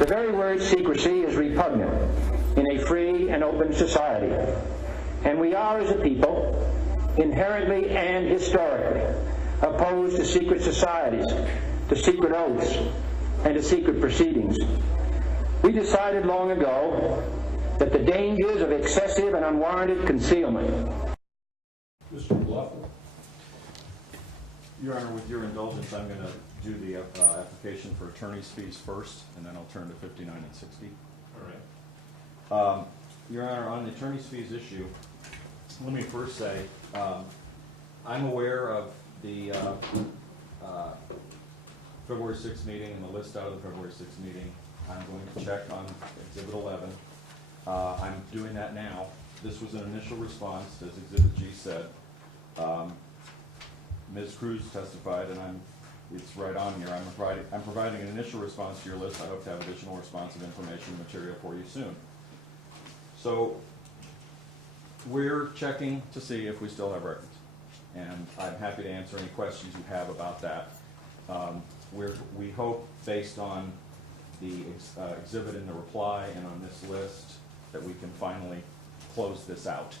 The very word secrecy is repugnant in a free and open society, and we are, as a people, inherently and historically opposed to secret societies, to secret oaths, and to secret proceedings. We decided long ago that the dangers of excessive and unwarranted concealment. Mr. McLaughlin. Your Honor, with your indulgence, I'm going to do the application for attorney's fees first, and then I'll turn to 59 and 60. All right. Your Honor, on the attorney's fees issue, let me first say I'm aware of the February 6th meeting and the list out of the February 6th meeting. I'm going to check on Exhibit 11. I'm doing that now. This was an initial response, as Exhibit G said. Ms. Cruz testified, and it's right on here. I'm providing an initial response to your list. I hope to have additional responsive information material for you soon. So we're checking to see if we still have records, and I'm happy to answer any questions you have about that. We hope, based on the exhibit in the reply and on this list, that we can finally close this out.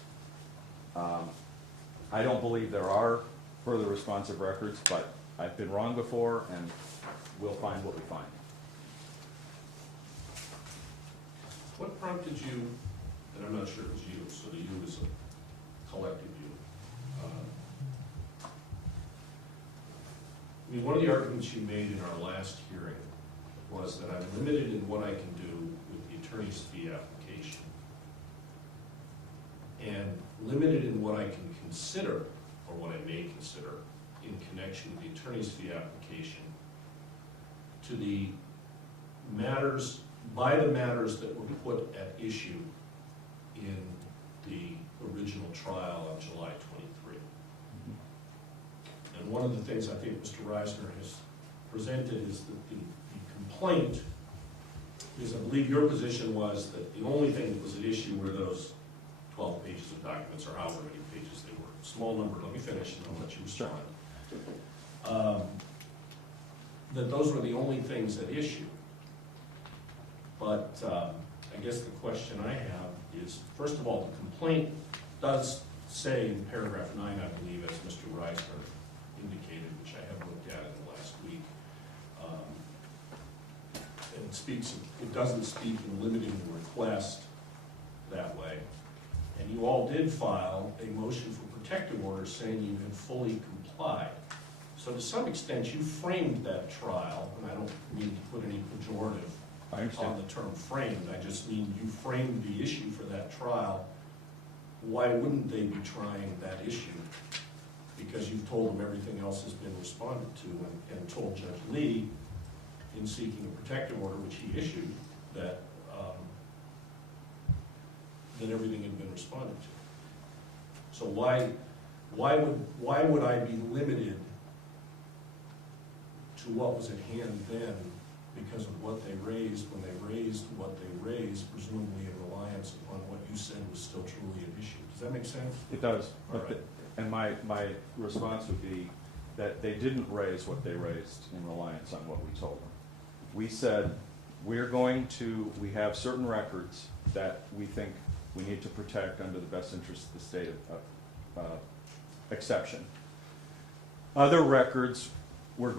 I don't believe there are further responsive records, but I've been wrong before, and we'll find what we find. What prompted you, and I'm not sure it was you, so the you is a collective you. I mean, one of the arguments you made in our last hearing was that I'm limited in what I can do with the attorney's fee application, and limited in what I can consider, or what I may consider, in connection with the attorney's fee application to the matters, by the matters that were put at issue in the original trial on July 23. And one of the things I think Mr. Reisner has presented is that the complaint is, I believe your position was that the only thing that was at issue were those 12 pages of documents, or however many pages they were. Small number, let me finish and I'll let you respond. That those were the only things at issue. But I guess the question I have is, first of all, the complaint does say in paragraph 9, I believe, as Mr. Reisner indicated, which I have looked at in the last week, and it doesn't speak in limiting the request that way. And you all did file a motion for protective order saying you had fully complied. So to some extent, you framed that trial, and I don't mean to put any pejorative on the term framed, I just mean you framed the issue for that trial. Why wouldn't they be trying that issue? Because you've told them everything else has been responded to, and told Judge Lee, in seeking a protective order, which he issued, that that everything had been responded to. So why would I be limited to what was at hand then because of what they raised when they raised what they raised, presumably in reliance upon what you said was still truly an issue? Does that make sense? It does. Right. And my response would be that they didn't raise what they raised in reliance on what we told them. We said, we have certain records that we think we need to protect under the best interest of the state exception. Other records, we're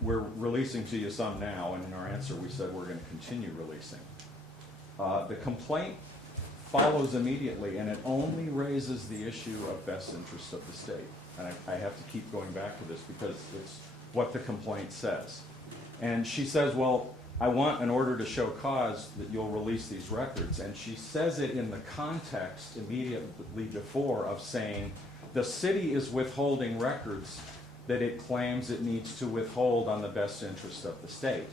releasing to you some now, and in our answer we said we're going to continue releasing. The complaint follows immediately, and it only raises the issue of best interest of the state. And I have to keep going back to this because it's what the complaint says. And she says, well, I want an order to show cause that you'll release these records. And she says it in the context immediately before of saying the city is withholding records that it claims it needs to withhold on the best interest of the state.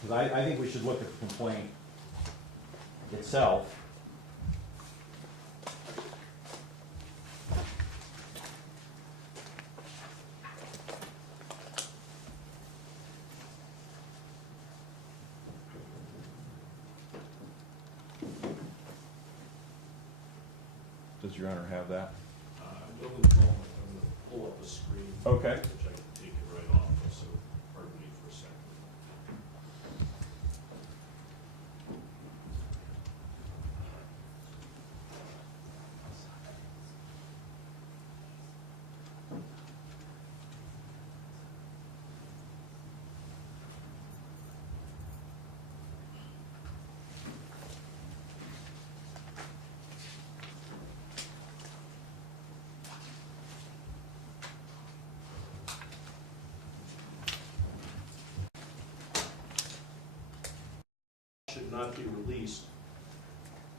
Because I think we should look at the complaint itself. Does Your Honor have that? I will in a moment. I'm going to pull up a screen. Okay. Which I can take it right off. So pardon me for a second. should not be released,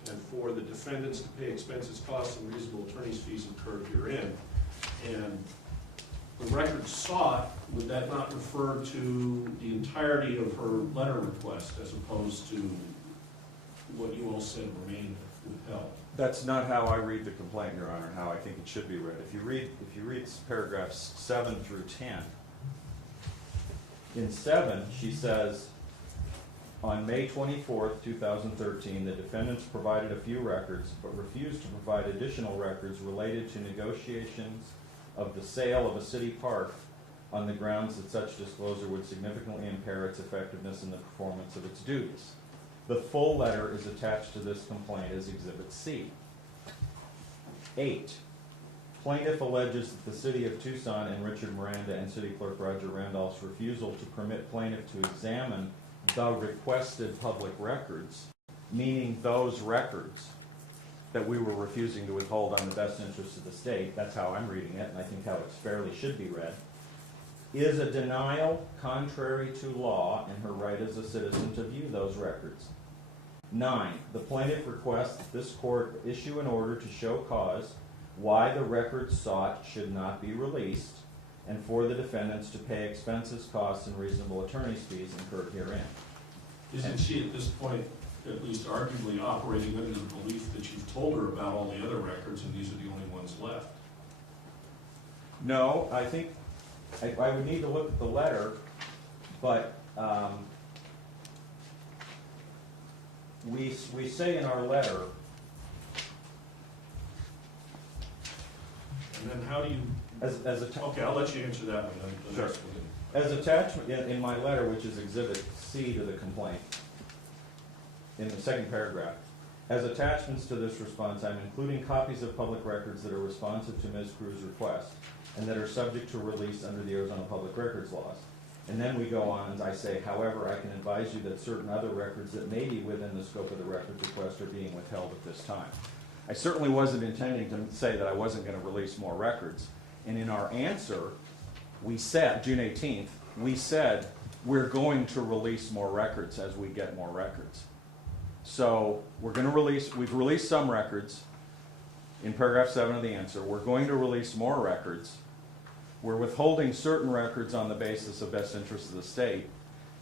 and for the defendants to pay expenses, costs, and reasonable attorney's fees incurred herein. And the record sought, would that not refer to the entirety of her letter request as opposed to what you all said remained withheld? That's not how I read the complaint, Your Honor, how I think it should be read. If you read paragraphs 7 through 10, in 7, she says, on May 24th, 2013, the defendants provided a few records, but refused to provide additional records related to negotiations of the sale of a city park on the grounds that such disclosure would significantly impair its effectiveness in the performance of its duties. The full letter is attached to this complaint as Exhibit C. 8. Plaintiff alleges that the City of Tucson and Richard Miranda and City Clerk Roger Randolph's refusal to permit plaintiff to examine the requested public records, meaning those records that we were refusing to withhold on the best interests of the state, that's how I'm reading it, and I think how it fairly should be read, is a denial contrary to law and her right as a citizen to view those records. 9, the plaintiff requests that this court issue an order to show cause why the records sought should not be released, and for the defendants to pay expenses, costs, and reasonable attorney's fees incurred herein. Isn't she at this point at least arguably operating under the belief that you've told her about all the other records and these are the only ones left? No, I think I would need to look at the letter, but we say in our letter. And then how do you... Okay, I'll let you answer that one. Then Sure. As attachment in my letter, which is Exhibit C to the complaint, in the second paragraph, as attachments to this response, I'm including copies of public records that are responsive to Ms. Cruz's request and that are subject to release under the Arizona Public Records laws. And then we go on, and I say, however, I can advise you that certain other records that may be within the scope of the records request are being withheld at this time. I certainly wasn't intending to say that I wasn't going to release more records. And in our answer, we said, June 18th, we said we're going to release more records as we get more records. So we're going to release, we've released some records in paragraph 7 of the answer. We're going to release more records. We're withholding certain records on the basis of best interests of the state.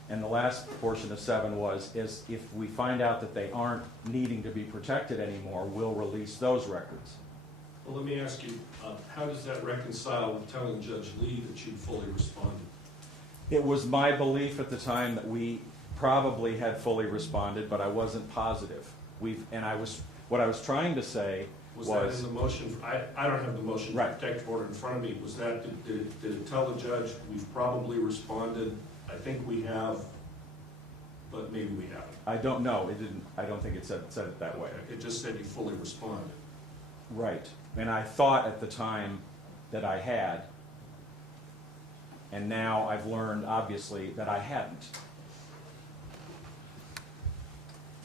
And the last portion of 7 is if we find out that they aren't needing to be protected anymore, we'll release those records. Well, let me ask you, how does that reconcile with telling Judge Lee that you'd fully responded? It was my belief at the time that we probably had fully responded, but I wasn't positive. What I was trying to say was that in the motion? I don't have the motion for protective order in front of me. Was that, did it tell the judge we've probably responded? I think we have, but maybe we haven't. I don't know. It didn't. I don't think it said it that way. It just said you fully responded. Right. And I thought at the time that I had, and now I've learned, obviously, that I hadn't.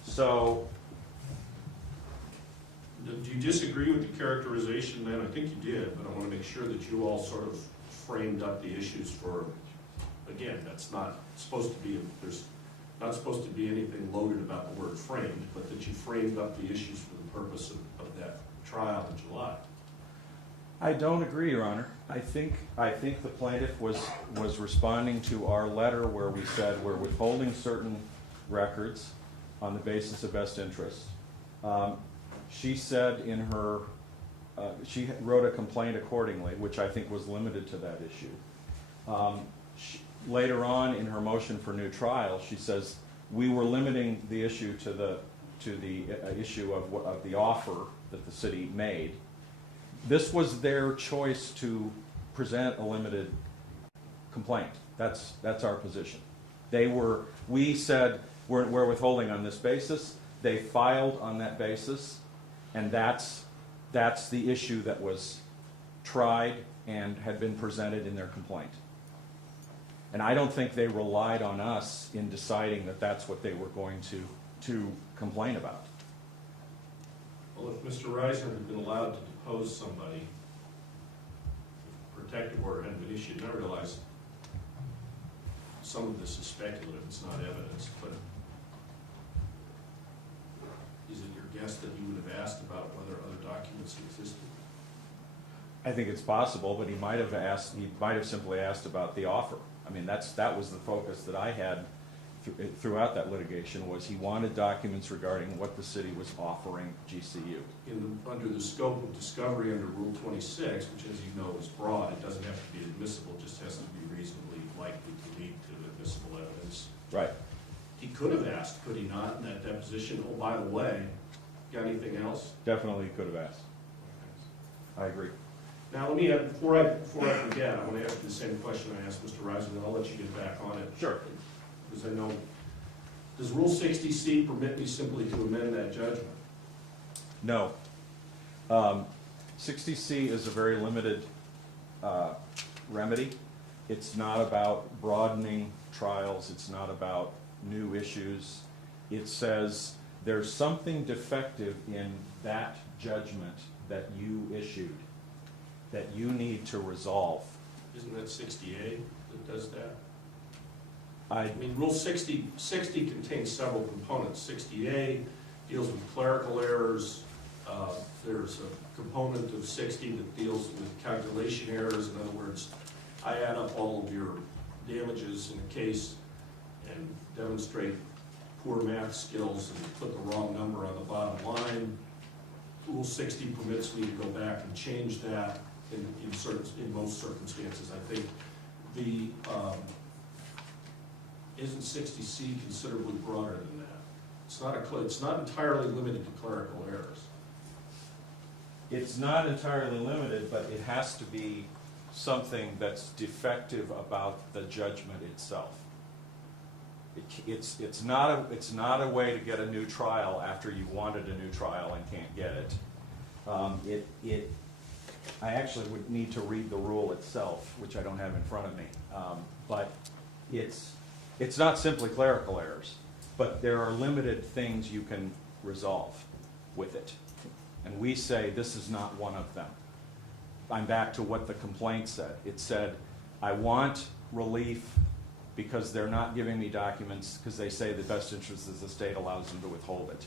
So, do you disagree with the characterization then? I think you did, but I want to make sure that you all sort of framed up the issues for, again, that's not supposed to be, there's not supposed to be anything loaded about the word framed, but that you framed up the issues for the purpose of that trial in July. I don't agree, Your Honor. I think the plaintiff was responding to our letter where we said we're withholding certain records on the basis of best interests. She said in her, she wrote a complaint accordingly, which I think was limited to that issue. Later on in her motion for new trial, she says we were limiting the issue to the issue of the offer that the city made. This was their choice to present a limited complaint. That's our position. We said we're withholding on this basis. They filed on that basis, and that's the issue that was tried and had been presented in their complaint. And I don't think they relied on us in deciding that that's what they were going to complain about. Well, if Mr. Reiser had been allowed to depose somebody, if protective order hadn't been issued, and I realize some of this is speculative, it's not evidence, but guess that he would have asked about whether other documents existed? I think it's possible, but he might have simply asked about the offer. I mean, that was the focus that I had throughout that litigation, was he wanted documents regarding what the city was offering GCU. Under the scope of discovery under Rule 26, which as you know is broad, it doesn't have to be admissible, it just has to be reasonably likely to lead to admissible evidence. Right. He could have asked, could he not, in that deposition, oh, by the way, got anything else? Definitely could have asked. I agree. Now, let me, before I forget, I want to ask you the same question I asked Mr. Reiser, and I'll let you get back on it. Sure. Because I know, does Rule 60C permit me simply to amend that judgment? No. 60C is a very limited remedy. It's not about broadening trials. It's not about new issues. It says there's something defective in that judgment that you issued that you need to resolve. Isn't that 60A that does that? I I mean, Rule 60 contains several components. 60A deals with clerical errors. There's a component of 60 that deals with calculation errors. In other words, I add up all of your damages in a case and demonstrate poor math skills and put the wrong number on the bottom line. Rule 60 permits me to go back and change that in most circumstances. I think the isn't 60C considerably broader than that? It's not entirely limited to clerical errors. It's not entirely limited, but it has to be something that's defective about the judgment itself. It's not a way to get a new trial after you wanted a new trial and can't get it. I actually would need to read the rule itself, which I don't have in front of me, but it's not simply clerical errors, but there are limited things you can resolve with it. And we say this is not one of them. I'm back to what the complaint said. It said, I want relief because they're not giving me documents because they say the best interest of the state allows them to withhold it.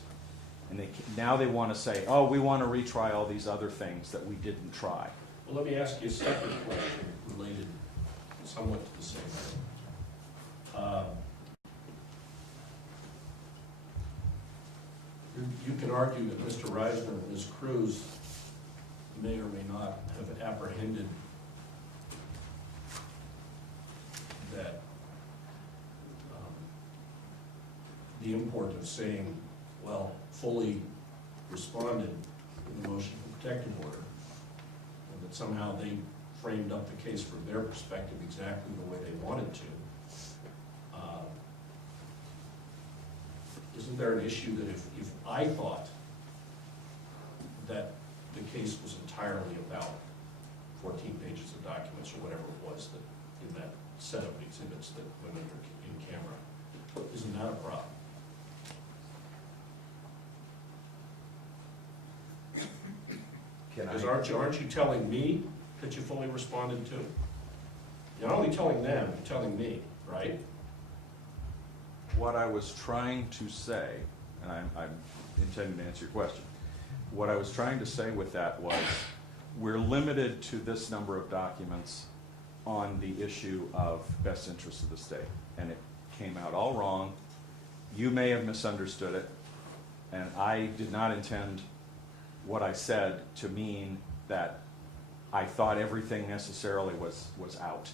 And now they want to say, oh, we want to retry all these other things that we didn't try. Well, let me ask you a separate question related somewhat to the same thing. You can argue that Mr. Reisner and Ms. Cruz may or may not have apprehended that the import of saying, well, fully responded in the motion for protective order, and that somehow they framed up the case from their perspective exactly the way they wanted to. Isn't there an issue that if I thought that the case was entirely about 14 pages of documents or whatever it was that in that set of exhibits that went under in camera, isn't that a problem? Because aren't you telling me that you fully responded to? You're not only telling them, you're telling me, right? What I was trying to say, and I'm intending to answer your question, what I was trying to say with that was we're limited to this number of documents on the issue of best interest of the state. And it came out all wrong. You may have misunderstood it, and I did not intend what I said to mean that I thought everything necessarily was out.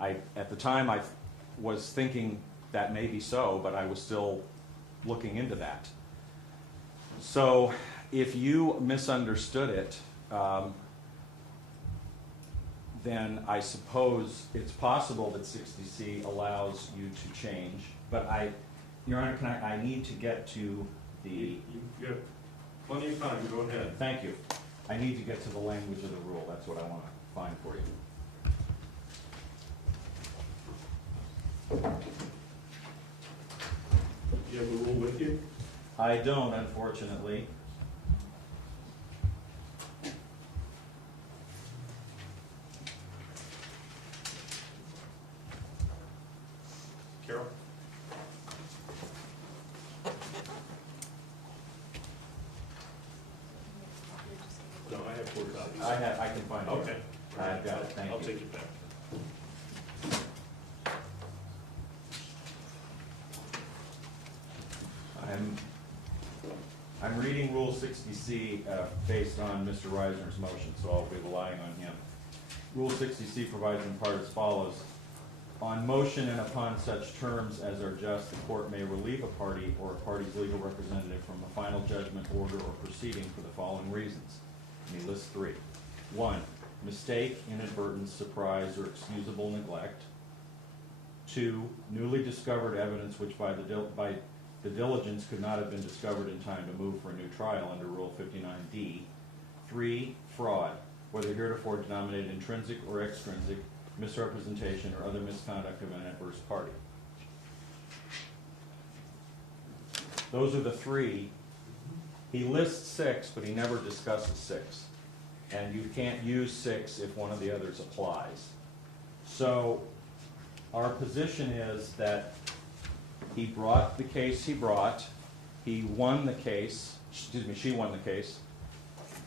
At the time, I was thinking that may be so, but I was still looking into that. So if you misunderstood it, then I suppose it's possible that 60C allows you to change, but Your Honor, I need to get to the... You have plenty of time, go ahead. Thank you. I need to get to the language of the rule. That's what I want to find for you. Do you have the rule with you? I don't, unfortunately. Carol? four copies. I can find it. Okay. I've got it, thank you. I'll take it back. I'm reading Rule 60C based on Mr. Reisner's motion, so I'll be relying on him. Rule 60C provides in part as follows. On motion and upon such terms as are just, the court may relieve a party or a party's legal representative from a final judgment, order, or proceeding for the following reasons. And he lists three. 1, mistake, inadvertence, surprise, or excusable neglect. 2, newly discovered evidence which by the diligence could not have been discovered in time to move for a new trial under Rule 59D. 3, fraud, whether heretofore denominated intrinsic or extrinsic, misrepresentation, or other misconduct of an adverse party. Those are the three. He lists 6, but he never discusses 6. And you can't use 6 if one of the others applies. So our position is that he brought the case he brought, he won the case, she won the case,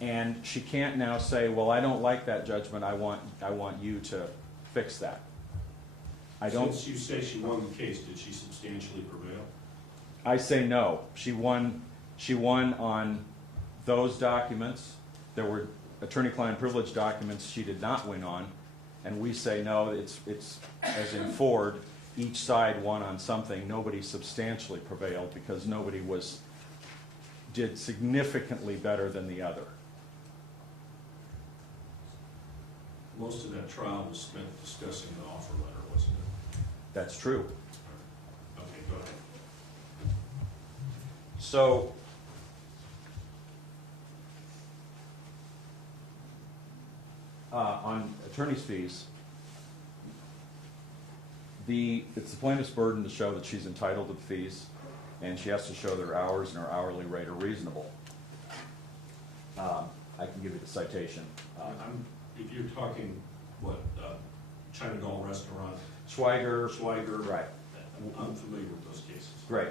and she can't now say, well, I don't like that judgment, I want you to fix that. Since you say she won the case, did she substantially prevail? I say no. She won on those documents. There were attorney-client privilege documents she did not win on, and we say no, it's as in Ford, each side won on something. Nobody substantially prevailed because nobody did significantly better than the other. Most of that trial was spent discussing the offer letter, wasn't it? That's true. Okay, go ahead. So, on attorney's fees, it's the plaintiff's burden to show that she's entitled to the fees, and she has to show that her hours and her hourly rate are reasonable. I can give you the citation. If you're talking, China Doll Restaurant? Schweiger. Right. I'm familiar with those cases. Great.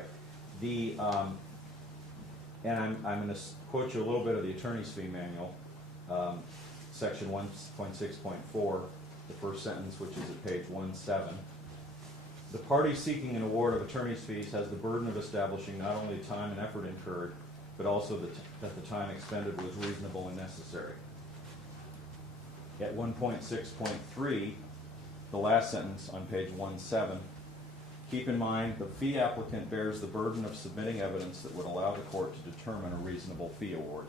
And I'm going to quote you a little bit of the attorney's fee manual, section 1.6.4, the first sentence, which is at page 17. The party seeking an award of attorney's fees has the burden of establishing not only the time and effort incurred, but also that the time expended was reasonable and necessary. At 1.6.3, the last sentence on page 17, keep in mind the fee applicant bears the burden of submitting evidence that would allow the court to determine a reasonable fee award.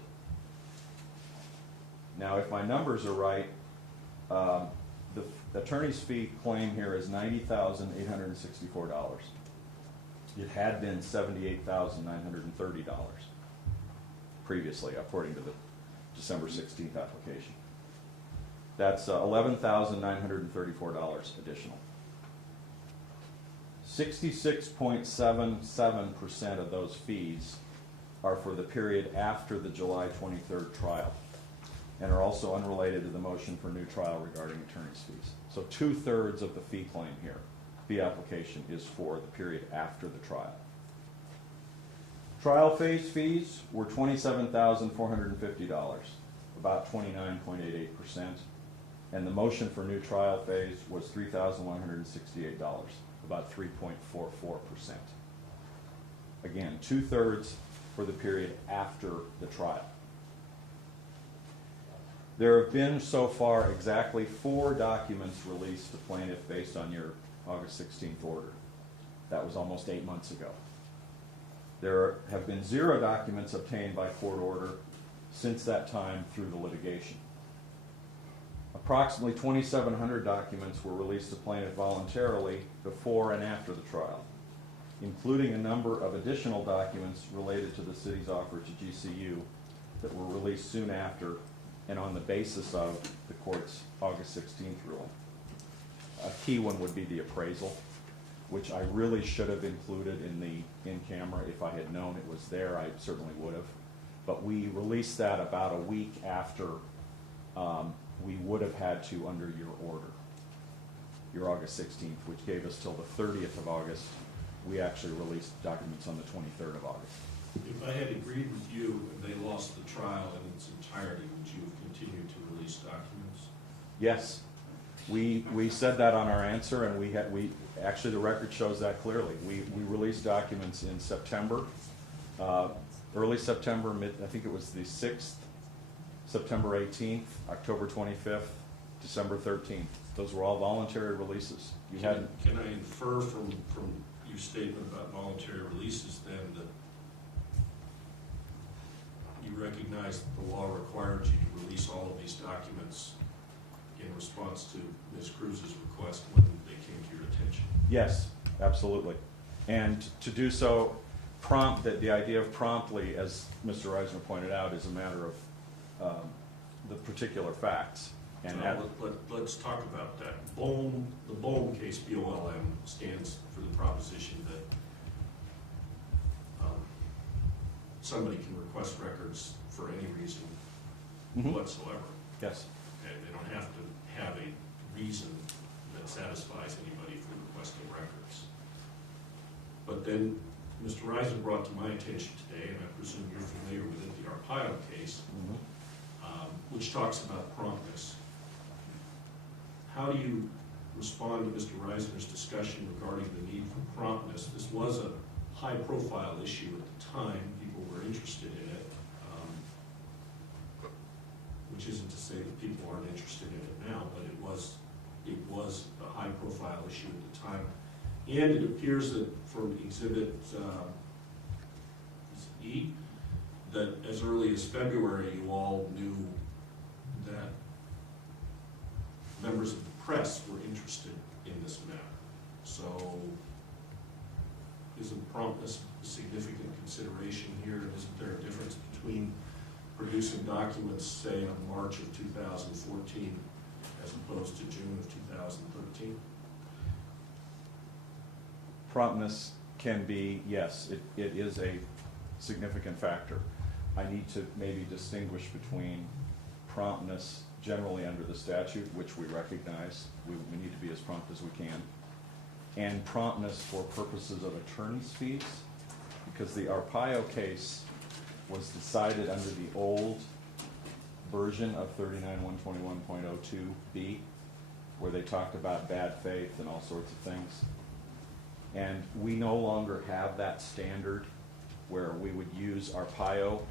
Now, if my numbers are right, the attorney's fee claim here is $90,864. It had been $78,930 previously, according to the December 16th application. That's $11,934 additional. 66.77% of those fees are for the period after the July 23rd trial and are also unrelated to the motion for new trial regarding attorney's fees. So 2/3 of the fee claim here, fee application, is for the period after the trial. Trial phase fees were $27,450, about 29.88%, and the motion for new trial phase was $3,168, about 3.44%. Again, 2/3 for the period after the trial. There have been so far exactly 4 documents released to plaintiff based on your August 16th order. That was almost 8 months ago. There have been 0 documents obtained by court order since that time through the litigation. Approximately 2,700 documents were released to plaintiff voluntarily before and after the trial, including a number of additional documents related to the city's offer to GCU that were released soon after and on the basis of the court's August 16th ruling. A key one would be the appraisal, which I really should have included in the in-camera. If I had known it was there, I certainly would have. But we released that about a week after we would have had to under your order, your August 16th, which gave us till the 30th of August. We actually released documents on the 23rd of August. If I had agreed with you and they lost the trial in its entirety, would you have continued to release documents? Yes, we said that on our answer, and actually the record shows that clearly. We released documents in September, early September, I think it was the 6th, September 18th, October 25th, December 13th. Those were all voluntary releases. Can I infer from your statement about voluntary releases then that you recognize that the law required you to release all of these documents in response to Ms. Cruz's request when they came to your attention? Yes, absolutely. And to do so, the idea of promptly, as Mr. Reisner pointed out, is a matter of the particular facts. And let's talk about that. The Bohm case, BOLM, stands for the proposition that somebody can request records for any reason whatsoever. Yes. Okay, they don't have to have a reason that satisfies anybody for requesting records. But then Mr. Reisner brought to my attention today, and I presume you're familiar with it, the Arpaio case, which talks about promptness. How do you respond to Mr. Reisner's discussion regarding the need for promptness? This was a high-profile issue at the time. People were interested in it, which isn't to say that people aren't interested in it now, but it was a high-profile issue at the time. And it appears that from Exhibit E, that as early as February, you all knew that members of the press were interested in this matter. So isn't promptness a significant consideration here? Isn't there a difference between producing documents, say, on March of 2014 as opposed to June of 2013? Promptness can be, yes, it is a significant factor. I need to maybe distinguish between promptness generally under the statute, which we recognize, we need to be as prompt as we can, and promptness for purposes of attorney's fees, because the Arpaio case was decided under the old version of 39121.02B, where they talked about bad faith and all sorts of things. And we no longer have that standard where we would use Arpaio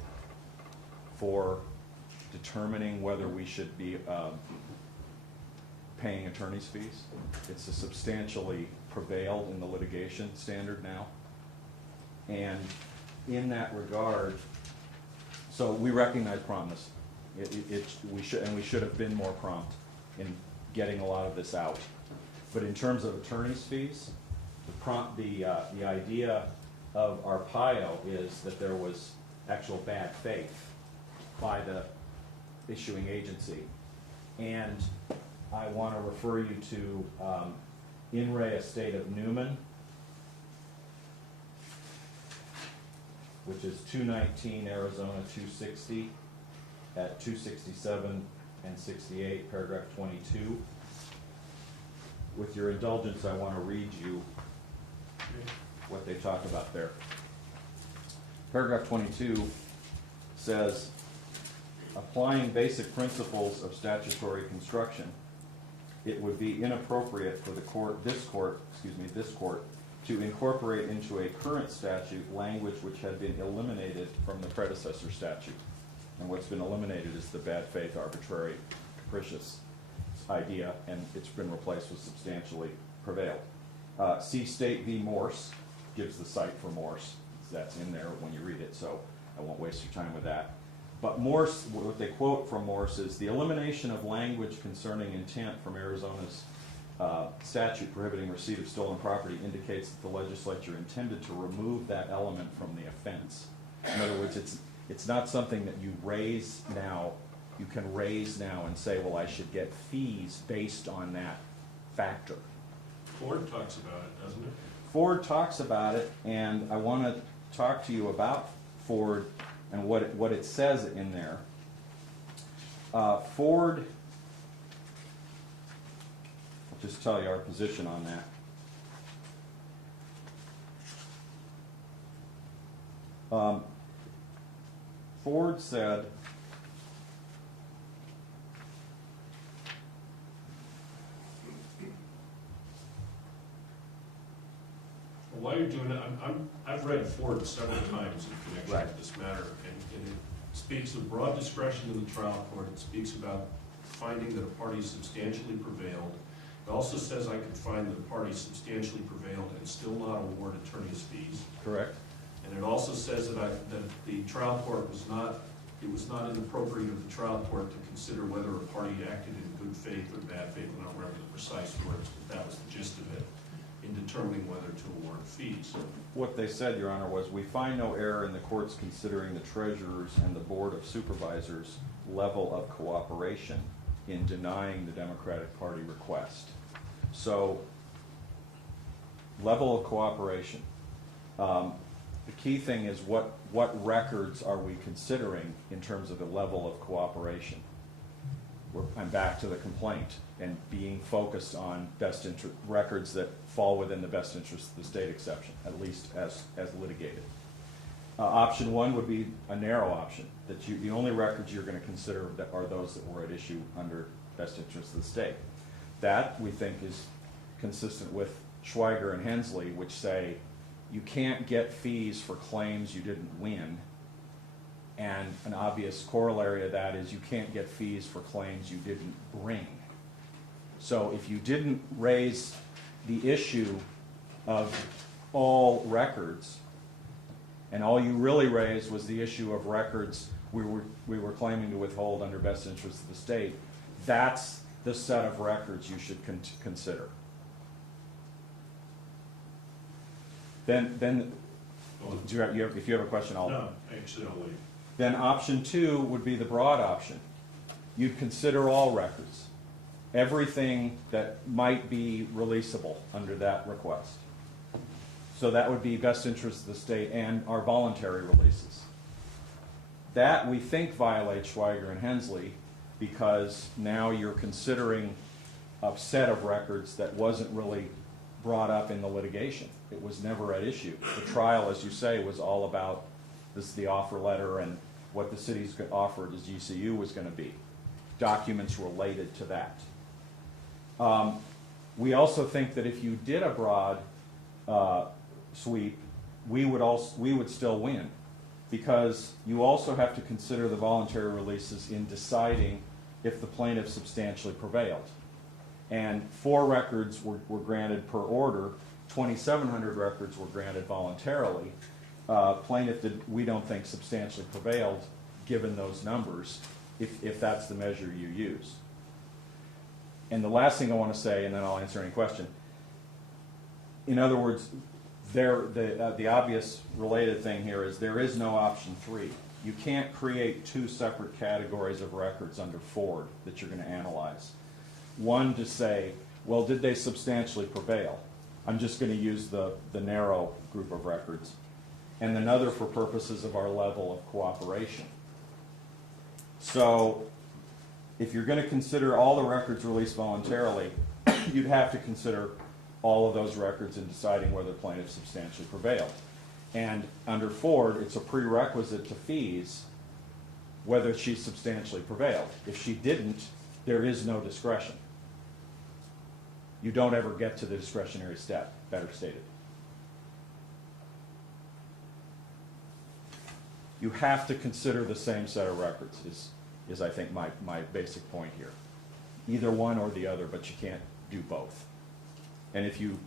for determining whether we should be paying attorney's fees. It's a substantially prevailed in the litigation standard now. And in that regard, so we recognize promptness. We should have been more prompt in getting a lot of this out. But in terms of attorney's fees, the idea of Arpaio is that there was actual bad faith by the issuing agency. And I want to refer you to In Re Estate of Newman, which is 219 Arizona 260 at 267 and 68, paragraph 22. With your indulgence, I want to read you what they talk about there. Paragraph 22 says, applying basic principles of statutory construction, it would be inappropriate for this court, to incorporate into a current statute language which had been eliminated from the predecessor statute. And what's been eliminated is the bad faith, arbitrary, capricious idea, and it's been replaced with substantially prevailed. See State v. Morse, gives the cite for Morse. That's in there when you read it, so I won't waste your time with that. But Morse, what they quote from Morse is, the elimination of language concerning intent from Arizona's statute prohibiting receipt of stolen property indicates that the legislature intended to remove that element from the offense. In other words, it's not something that you raise now, you can raise now and say, well, I should get fees based on that factor. Ford talks about it, doesn't it? Ford talks about it, and I want to talk to you about Ford and what it says in there. Ford, I'll just tell you our position on that. Ford said, Well, while you're doing it, I've read Ford several times in connection Right. with this matter, and it speaks of broad discretion in the trial court. It speaks about finding that a party substantially prevailed. It also says I could find that a party substantially prevailed and still not award attorney's fees. correct? And it also says that the trial court was not, it was not inappropriate of the trial court to consider whether a party acted in good faith or bad faith. I don't remember the precise words, but that was the gist of it, in determining whether to award fees. What they said, Your Honor, was we find no error in the courts considering the treasurer's and the Board of Supervisors' level of cooperation in denying the Democratic Party request. So, level of cooperation. The key thing is what records are we considering in terms of the level of cooperation? I'm back to the complaint and being focused on best interest records that fall within the best interest of the state exception, at least as litigated. Option one would be a narrow option, that the only records you're going to consider that are those that were at issue under best interest of the state. That, we think, is consistent with Schweiger and Hensley, which say you can't get fees for claims you didn't win, and an obvious corollary of that is you can't get fees for claims you didn't bring. So if you didn't raise the issue of all records, and all you really raised was the issue of records we were claiming to withhold under best interest of the state, that's the set of records you should consider. Then if you have a question, I'll... No, actually, I'll wait. Then option two would be the broad option. You'd consider all records, everything that might be releasable under that request. So that would be best interest of the state and our voluntary releases. That, we think, violates Schweiger and Hensley because now you're considering a set of records that wasn't really brought up in the litigation. It was never at issue. The trial, as you say, was all about the offer letter and what the city's offered as GCU was going to be. Documents related to that. We also think that if you did a broad sweep, we would still win, because you also have to consider the voluntary releases in deciding if the plaintiff substantially prevailed. And 4 records were granted per order, 2,700 records were granted voluntarily. Plaintiff we don't think substantially prevailed given those numbers, if that's the measure you use. And the last thing I want to say, and then I'll answer any question. In other words, the obvious related thing here is there is no option 3. You can't create 2 separate categories of records under Ford that you're going to analyze. One to say, well, did they substantially prevail? I'm just going to use the narrow group of records. And another for purposes of our level of cooperation. So if you're going to consider all the records released voluntarily, you'd have to consider all of those records in deciding whether plaintiff substantially prevailed. And under Ford, it's a prerequisite to fees whether she substantially prevailed. If she didn't, there is no discretion. You don't ever get to the discretionary step, better stated. You have to consider the same set of records, is I think my basic point here. Either one or the other, but you can't do both. And if you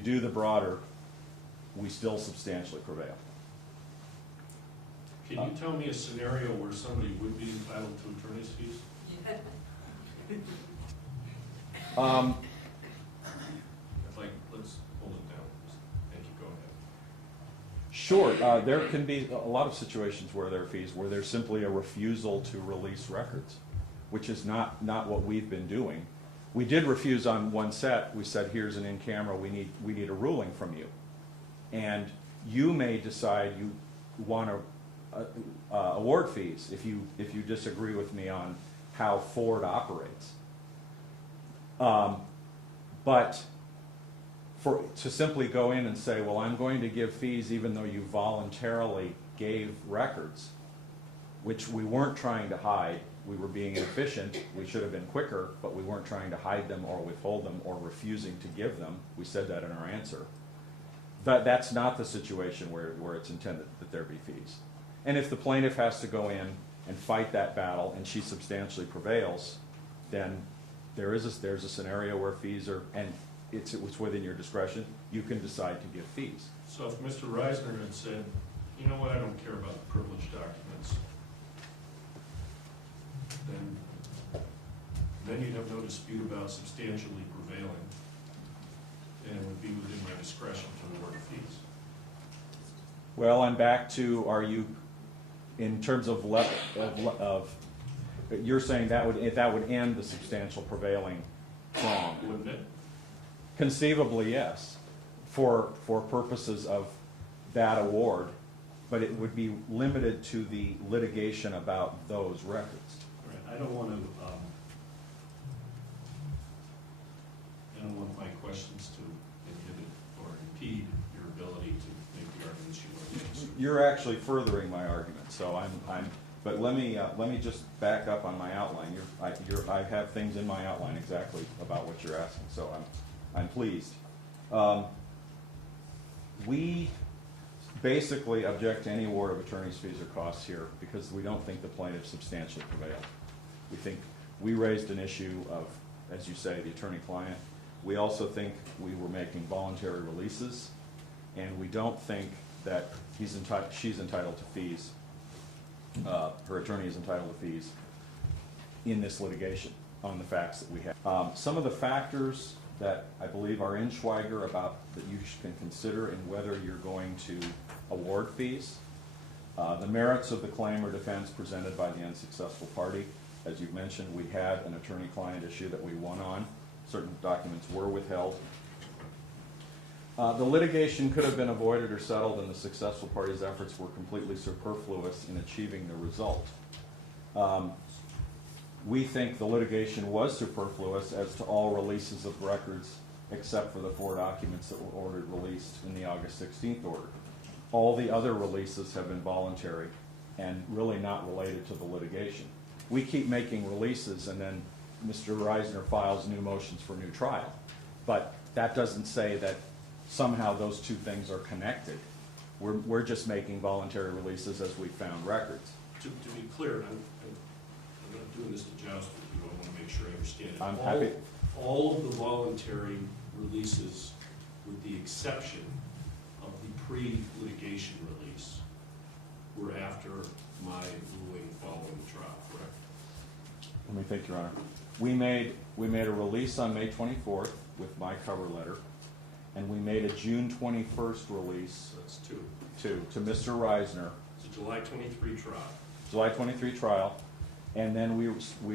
do the broader, we still substantially prevail. Can you tell me a scenario where somebody would be entitled to attorney's fees? Let's hold it down. Thank you, go ahead. Sure, there can be a lot of situations where there are fees, where there's simply a refusal to release records, which is not what we've been doing. We did refuse on one set. We said, here's an in-camera, we need a ruling from you. And you may decide you want to award fees if you disagree with me on how Ford operates. But to simply go in and say, well, I'm going to give fees even though you voluntarily gave records, which we weren't trying to hide. We were being inefficient. We should have been quicker, but we weren't trying to hide them or withhold them or refusing to give them. We said that in our answer. That's not the situation where it's intended that there be fees. And if the plaintiff has to go in and fight that battle and she substantially prevails, then there's a scenario where fees are, and it's within your discretion, you can decide to give fees. So if Mr. Reisner had said, you know what, I don't care about the privileged documents, then you'd have no dispute about substantially prevailing, and it would be within my discretion to award fees. Well, I'm back to, are you, in terms of you're saying that would end the substantial prevailing prong? Wouldn't it? Conceivably, yes, for purposes of that award, but it would be limited to the litigation about those records. All right, I don't want my questions to inhibit or impede your ability to make the arguments you want to make. You're actually furthering my argument, so but let me just back up on my outline. I have things in my outline exactly about what you're asking, so I'm pleased. We basically object to any award of attorney's fees or costs here because we don't think the plaintiff substantially prevailed. We think we raised an issue of, as you say, the attorney-client. We also think we were making voluntary releases, and we don't think that she's entitled to fees. Her attorney is entitled to fees in this litigation on the facts that we have. Some of the factors that I believe are in Schweiger about that you can consider in whether you're going to award fees. The merits of the claim or defense presented by the unsuccessful party. As you've mentioned, we had an attorney-client issue that we won on. Certain documents were withheld. The litigation could have been avoided or settled, and the successful party's efforts were completely superfluous in achieving the result. We think the litigation was superfluous as to all releases of records except for the 4 documents that were ordered released in the August 16th order. All the other releases have been voluntary and really not related to the litigation. We keep making releases and then Mr. Reisner files new motions for new trial. But that doesn't say that somehow those two things are connected. We're just making voluntary releases as we found records. To be clear, I'm not doing this to joust with you, I want to make sure I understand it. I'm happy. All of the voluntary releases, with the exception of the pre-litigation release, were after my ruling following the trial, correct? Let me think, Your Honor. We made a release on May 24th with my cover letter, and we made a June 21st release. So that's 2. To Mr. Reisner. It's a July 23 trial. July 23 trial, and then we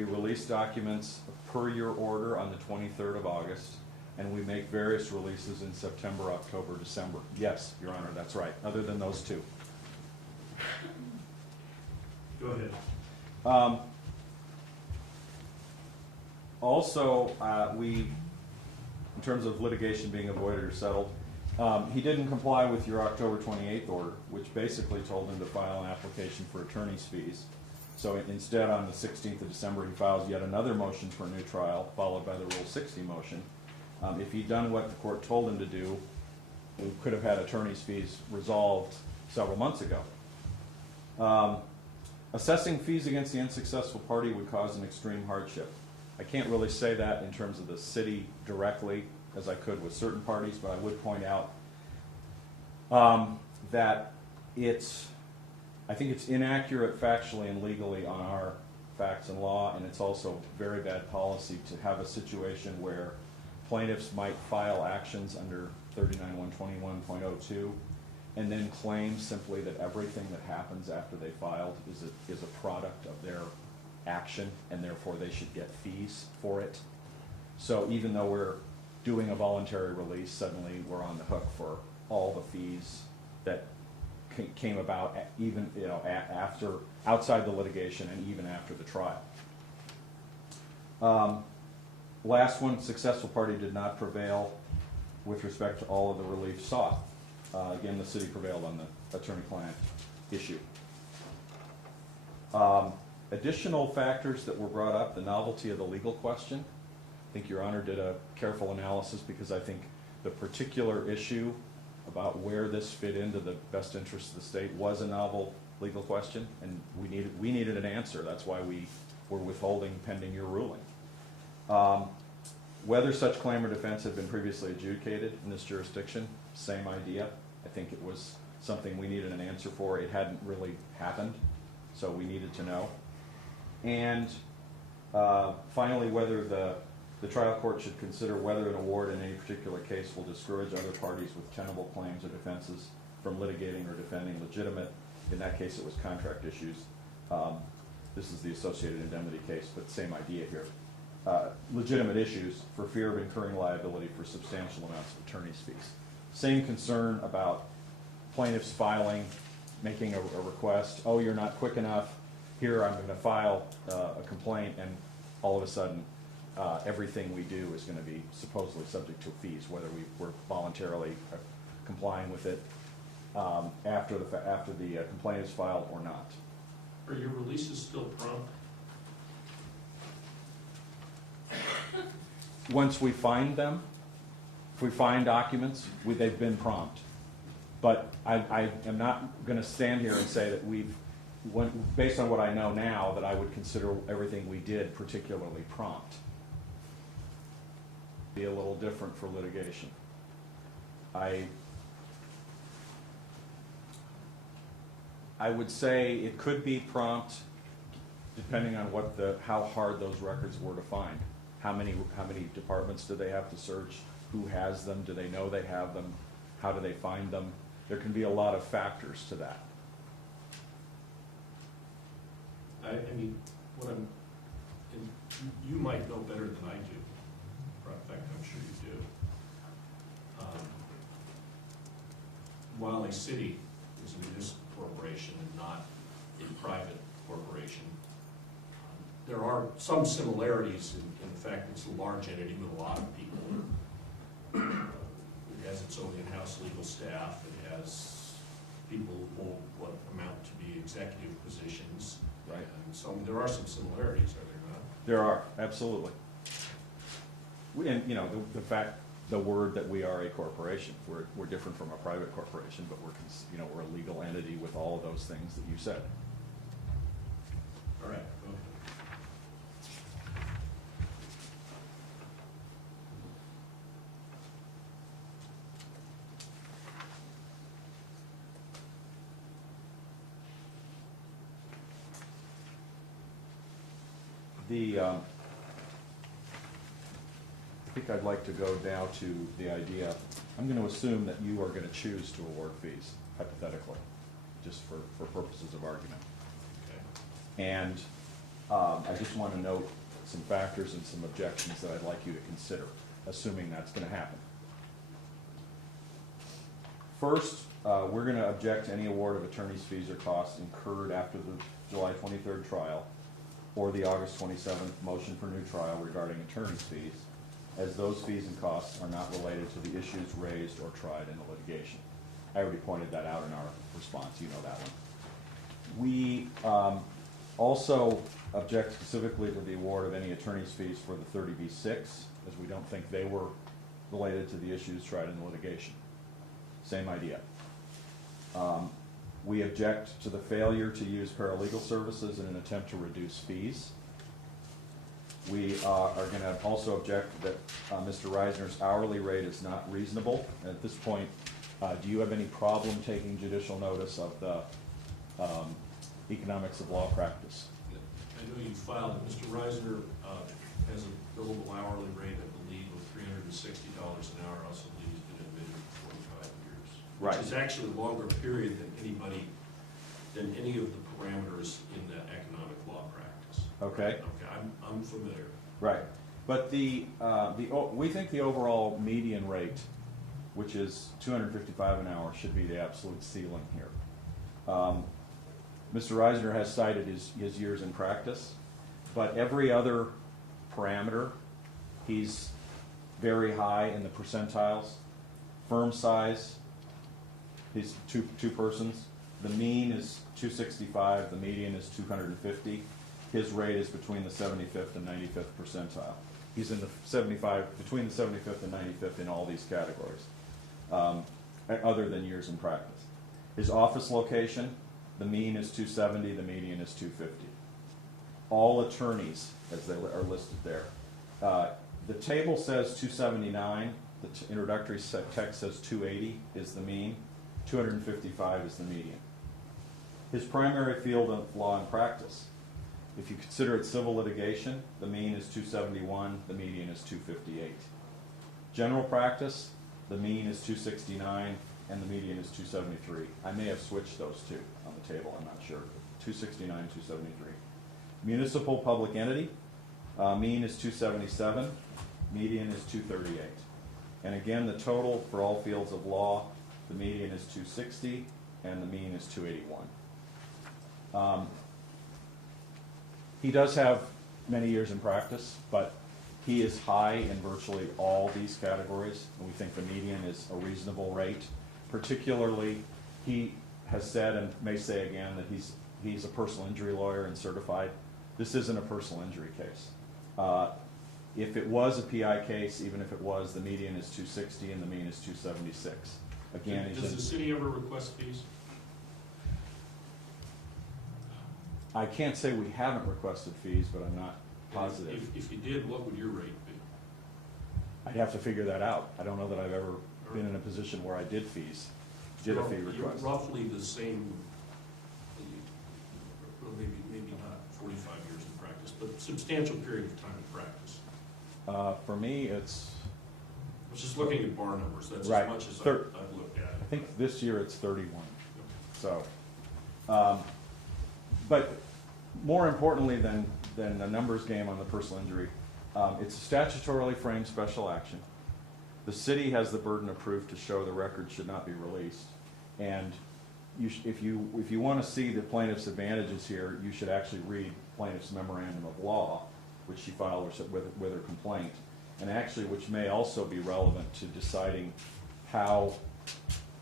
released documents per your order on the 23rd of August, and we make various releases in September, October, December. Yes, Your Honor, that's right, other than those 2. Go ahead. Also, in terms of litigation being avoided or settled, he didn't comply with your October 28th order, which basically told him to file an application for attorney's fees. So instead, on the 16th of December, he files yet another motion for a new trial, followed by the Rule 60 motion. If he'd done what the court told him to do, we could have had attorney's fees resolved several months ago. Assessing fees against the unsuccessful party would cause an extreme hardship. I can't really say that in terms of the city directly, as I could with certain parties, but I would point out that I think it's inaccurate factually and legally on our facts and law, and it's also very bad policy to have a situation where plaintiffs might file actions under 39121.02 and then claim simply that everything that happens after they filed is a product of their action, and therefore they should get fees for it. So even though we're doing a voluntary release, suddenly we're on the hook for all the fees that came about even after, outside the litigation and even after the trial. Last one, successful party did not prevail with respect to all of the relief sought. Again, the city prevailed on the attorney-client issue. Additional factors that were brought up, the novelty of the legal question. I think Your Honor did a careful analysis because I think the particular issue about where this fit into the best interest of the state was a novel legal question, and we needed an answer. That's why we were withholding pending your ruling. Whether such claim or defense had been previously adjudicated in this jurisdiction, same idea. I think it was something we needed an answer for. It hadn't really happened, so we needed to know. And finally, whether the trial court should consider whether an award in any particular case will discourage other parties with tenable claims or defenses from litigating or defending legitimate, in that case it was contract issues. This is the associated indemnity case, but same idea here. Legitimate issues for fear of incurring liability for substantial amounts of attorney's fees. Same concern about plaintiffs filing, making a request, oh, you're not quick enough, here I'm going to file a complaint, and all of a sudden everything we do is going to be supposedly subject to fees, whether we're voluntarily complying with it after the complaint is filed or not. Are your releases still prompt? Once we find them, if we find documents, they've been prompt. But I am not going to stand here and say that based on what I know now, that I would consider everything we did particularly prompt. Be a little different for litigation. I would say it could be prompt, depending on how hard those records were to find. How many departments do they have to search? Who has them? Do they know they have them? How do they find them? There can be a lot of factors to that. I mean, and you might know better than I do. In fact, I'm sure you do. While a city is a municipal corporation and not a private corporation, there are some similarities in the fact it's a large entity with a lot of people. It has its own in-house legal staff. It has people who hold what amount to be executive positions. Right. And so there are some similarities, are there not? There are, absolutely. And the word that we are a corporation. We're different from a private corporation, but we're a legal entity with all of those things that you said. All right. Okay. I think I'd like to go now to the idea, I'm going to assume that you are going to choose to award fees, hypothetically, just for purposes of argument. Okay. And I just want to note some factors and some objections that I'd like you to consider, assuming that's going to happen. First, we're going to object to any award of attorney's fees or costs incurred after the July 23rd trial or the August 27th motion for new trial regarding attorney's fees, as those fees and costs are not related to the issues raised or tried in the litigation. I already pointed that out in our response. You know that one. We also object specifically to the award of any attorney's fees for the 30B6, as we don't think they were related to the issues tried in the litigation. Same idea. We object to the failure to use paralegal services in an attempt to reduce fees. We are going to also object that Mr. Reisner's hourly rate is not reasonable. At this point, do you have any problem taking judicial notice of the economics of law practice? I know you filed that Mr. Reisner has a billable hourly rate, I believe, of $360 an hour. I also believe he's been admitted for 45 years. Right. Which is actually a longer period than any of the parameters in the economic law practice. Okay. Okay, I'm familiar. Right. But we think the overall median rate, which is $255 an hour, should be the absolute ceiling here. Mr. Reisner has cited his years in practice, but every other parameter, he's very high in the percentiles. Firm size, he's two persons, the mean is 265, the median is 250. His rate is between the 75th and 95th percentile. He's in the between the 75th and 95th in all these categories, other than years in practice. His office location, the mean is 270, the median is 250. All attorneys, as they are listed there. The table says 279, the introductory text says 280 is the mean, 255 is the median. His primary field of law and practice, if you consider it civil litigation, the mean is 271, the median is 258. General practice, the mean is 269, and the median is 273. I may have switched those two on the table, I'm not sure. 269, 273. Municipal public entity, mean is 277, median is 238. And again, the total for all fields of law, the median is 260, and the mean is 281. He does have many years in practice, but he is high in virtually all these categories, and we think the median is a reasonable rate. Particularly, he has said, and may say again, that he's a personal injury lawyer and certified. This isn't a personal injury case. If it was a PI case, even if it was, the median is 260 and the mean is 276. Again, does the city ever request fees? I can't say we haven't requested fees, but I'm not positive. If you did, what would your rate be? I'd have to figure that out. I don't know that I've ever been in a position where I did a fee request. You're roughly the same, well, maybe not 45 years in practice, but substantial period of time in practice. For me, it's... I was just looking at bar numbers. That's right. As much as I've looked at it. I think this year it's 31. So, but more importantly than the numbers game on the personal injury, it's a statutorily framed special action. The city has the burden of proof to show the record should not be released. And if you want to see the plaintiff's advantages here, you should actually read plaintiff's memorandum of law, which she filed with her complaint, and actually which may also be relevant to deciding how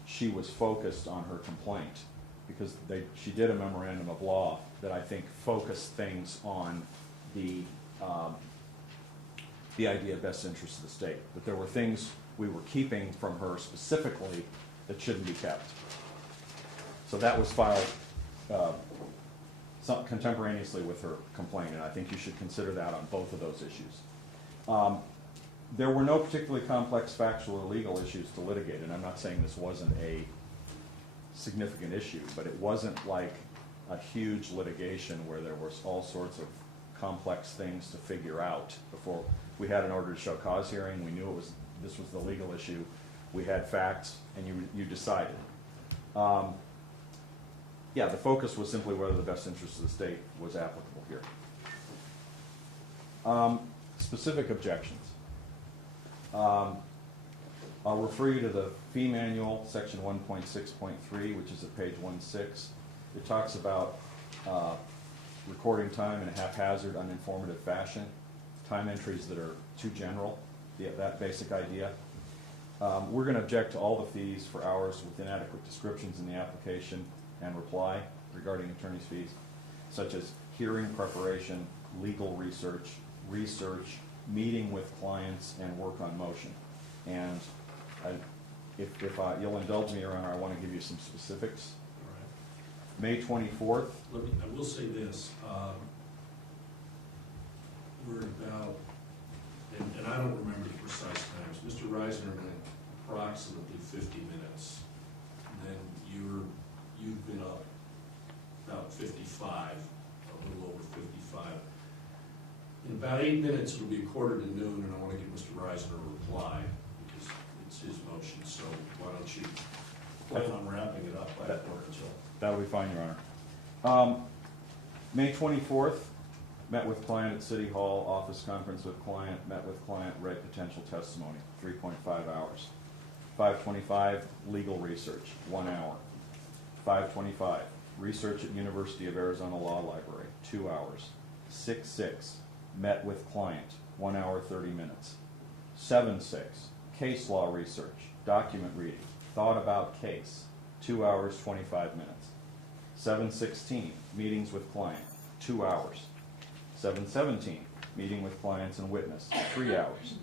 she was focused on her complaint, because she did a memorandum of law that I think focused things on the idea of best interest of the state, that there were things we were keeping from her specifically that shouldn't be kept. So that was filed contemporaneously with her complaint, and I think you should consider that on both of those issues. There were no particularly complex factual or legal issues to litigate, and I'm not saying this wasn't a significant issue, but it wasn't like a huge litigation where there was all sorts of complex things to figure out before. We had an order to show cause hearing, we knew this was the legal issue, we had facts, and you decided. Yeah, the focus was simply whether the best interest of the state was applicable here. Specific objections. I'll refer you to the fee manual, section 1.6.3, which is at page 16. It talks about recording time in a haphazard, uninformative fashion, time entries that are too general, that basic idea. We're going to object to all the fees for hours with inadequate descriptions in the application and reply regarding attorney's fees, such as hearing preparation, legal research, meeting with clients, and work on motion. And if you'll indulge me, Your Honor, I want to give you some specifics. All right. May 24th. I will say this. We're about, and I don't remember the precise times, Mr. Reisner went approximately 50 minutes. And then you've been up about 55, a little over 55. In about 8 minutes, it'll be a quarter to noon, and I want to give Mr. Reisner a reply, because it's his motion, so why don't you plan on wrapping it up by a quarter till. That'll be fine, Your Honor. May 24th, met with client at City Hall, office conference with client, met with client, read potential testimony, 3.5 hours. 5:25, legal research, 1 hour. 5:25, research at University of Arizona Law Library, 2 hours. 6:06, met with client, 1 hour, 30 minutes. 7:06, case law research, document reading, thought about case, 2 hours, 25 minutes. 7:16, meetings with client, 2 hours. 7:17, meeting with clients and witness, 3 hours.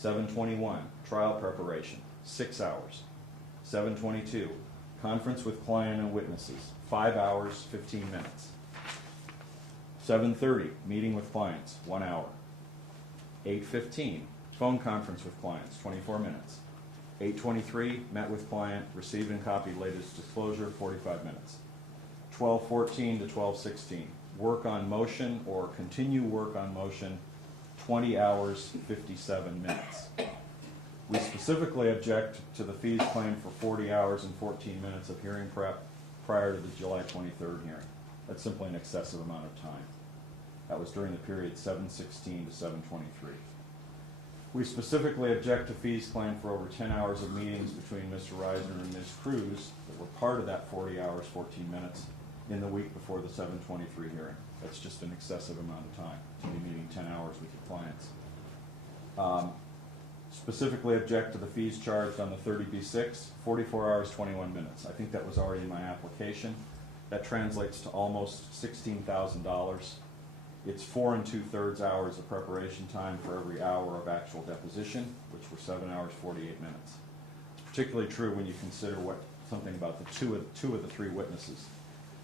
7:21, trial preparation, 6 hours. 7:22, conference with client and witnesses, 5 hours, 15 minutes. 7:30, meeting with clients, 1 hour. 8:15, phone conference with clients, 24 minutes. 8:23, met with client, received and copied latest disclosure, 45 minutes. 12:14 to 12:16, work on motion or continue work on motion, 20 hours, 57 minutes. We specifically object to the fees claimed for 40 hours and 14 minutes of hearing prep prior to the July 23rd hearing. That's simply an excessive amount of time. That was during the period 7:16 to 7:23. We specifically object to fees claimed for over 10 hours of meetings between Mr. Reisner and Ms. Cruz that were part of that 40 hours, 14 minutes in the week before the 7:23 hearing. That's just an excessive amount of time to be meeting 10 hours with your clients. Specifically object to the fees charged on the 30B6, 44 hours, 21 minutes. I think that was already in my application. That translates to almost $16,000. It's 4 2/3 hours of preparation time for every hour of actual deposition, which were 7 hours, 48 minutes. It's particularly true when you consider something about the two of the three witnesses.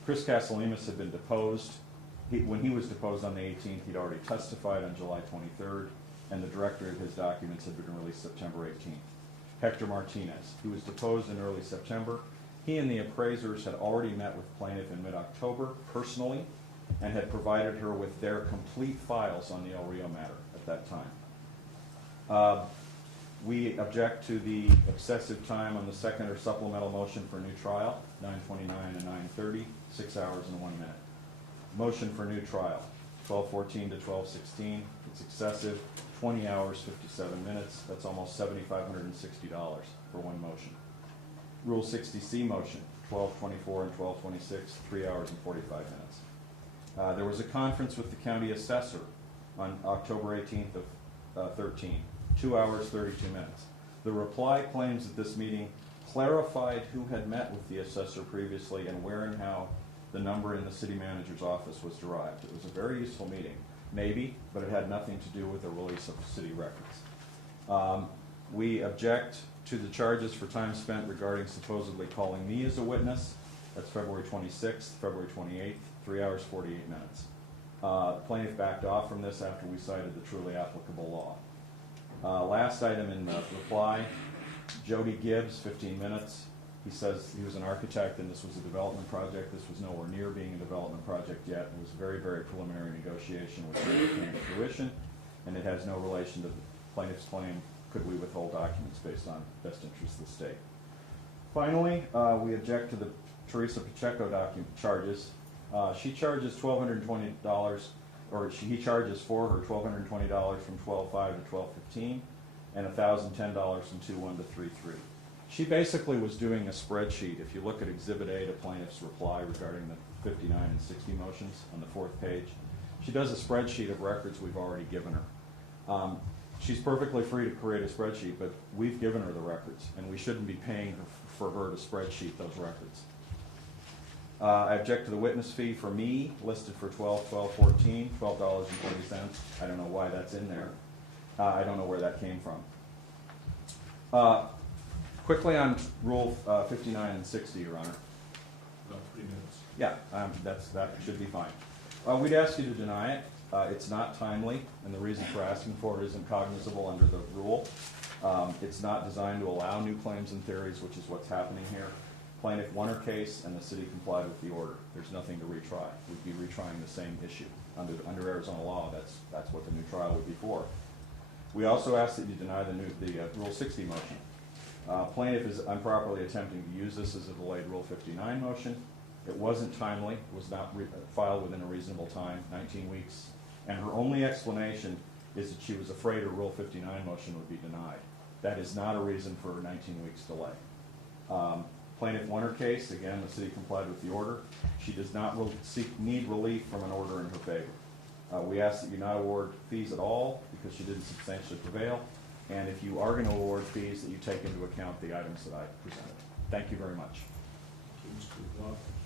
Chris Casalemas had been deposed. When he was deposed on the 18th, he'd already testified on July 23rd, and the director of his documents had been released September 18th. Hector Martinez, he was deposed in early September. He and the appraisers had already met with plaintiff in mid-October personally and had provided her with their complete files on the El Rio matter at that time. We object to the excessive time on the second or supplemental motion for new trial, 9:29 and 9:30, 6 hours and 1 minute. Motion for new trial, 12:14 to 12:16, it's excessive, 20 hours, 57 minutes, that's almost $7,560 for one motion. Rule 60C motion, 12:24 and 12:26, 3 hours and 45 minutes. There was a conference with the county assessor on October 18th of 13, 2 hours, 32 minutes. The reply claims that this meeting clarified who had met with the assessor previously and where and how the number in the city manager's office was derived. It was a very useful meeting, maybe, but it had nothing to do with the release of city records. We object to the charges for time spent regarding supposedly calling me as a witness. That's February 26th, February 28th, 3 hours, 48 minutes. Plaintiff backed off from this after we cited the truly applicable law. Last item in the reply, Jody Gibbs, 15 minutes. He says he was an architect and this was a development project. This was nowhere near being a development project yet. It was a very, very preliminary negotiation which never came to fruition, and it has no relation to the plaintiff's claim, could we withhold documents based on best interest of the state. Finally, we object to the Teresa Pacheco charges. She charges $1,220, or he charges for her $1,220 from 12/5 to 12/15, and $1,010 from 2/1 to 3/3. She basically was doing a spreadsheet. If you look at Exhibit A to plaintiff's reply regarding the 59 and 60 motions on the 4th page, she does a spreadsheet of records we've already given her. She's perfectly free to create a spreadsheet, but we've given her the records, and we shouldn't be paying her for her to spreadsheet those records. I object to the witness fee for me, listed for 12/12/14, $12.20. I don't know why that's in there. I don't know where that came from. Quickly on Rule 59 and 60, Your Honor. About 3 minutes. Yeah, that should be fine. We'd ask you to deny it. It's not timely, and the reason for asking for it isn't cognizable under the rule. It's not designed to allow new claims and theories, which is what's happening here. Plaintiff won her case, and the city complied with the order. There's nothing to retry. We'd be retrying the same issue. Under Arizona law, that's what the new trial would be for. We also ask that you deny the Rule 60 motion. Plaintiff is improperly attempting to use this as a delayed Rule 59 motion. It wasn't timely. It was not filed within a reasonable time, 19 weeks. And her only explanation is that she was afraid her Rule 59 motion would be denied. That is not a reason for a 19 weeks delay. Plaintiff won her case. Again, the city complied with the order. She does not need relief from an order in her favor. We ask that you not award fees at all because she didn't substantially prevail. And if you are going to award fees, that you take into account the items that I presented. Thank you very much. Thank you, Mr. McLaughlin.